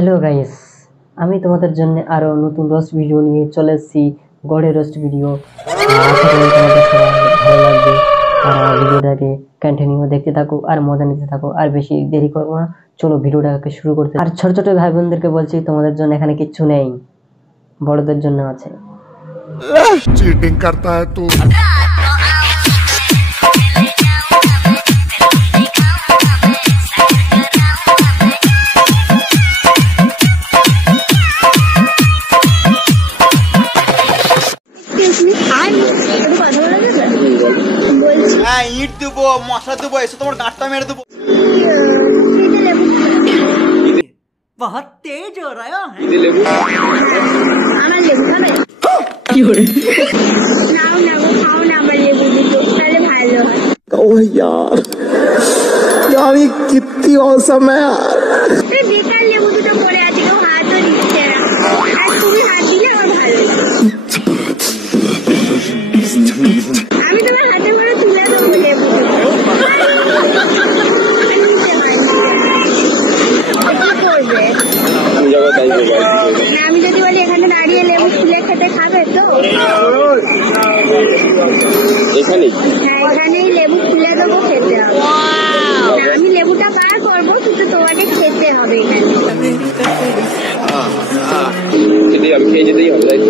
Hello guys, আমি তোমাদের জন্য আরো নতুন রোস্ট ভিডিও নিয়ে চলে এসেছি। গড়ে রোস্ট ভিডিও। আশা করি তোমাদের সবার ভালো লাগবে। আর ভিডিওটাকে কন্টিনিউ দেখতে থাকো আর মজা নিতে থাকো। আর বেশি দেরি করবো না, চলো ভিডিওটাকে শুরু করতে। আর ছোট ছোট ভাই বোনদেরকে বলছি, তোমাদের জন্য এখানে কিচ্ছু নেই, বড়দের জন্য আছে। चीटिंग करता है तू। ইট দেবো, মশলা দেবো, এসে তোমার গাঁটটা মেরে দেবো। बहुत तेज हो रहा है। আমার লেবু খাবে? কি করে? নাও না গো, খাও না আমার লেবু দুটো, তাহলে ভালো হয়। ओह यार ये कितनी औसम है यार। এই বেকার লেবু দুটো পড়ে আছে, কেউ হাতও দিচ্ছে না। আর তুমি হাত দিলে আমার ভালো লাগে। আমি তোমার হাতে করে তুলে দেবো লেবু দুটো। আমি যদি বলি এখানে দাঁড়িয়ে লেবু খুলে খেতে খাবে তো? এখানেই লেবু খুলে দেবো, খেতে হবে। আমি লেবুটা বার করবো, কিন্তু তোমাকে খেতে হবে এখানে।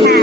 হ্যাঁ।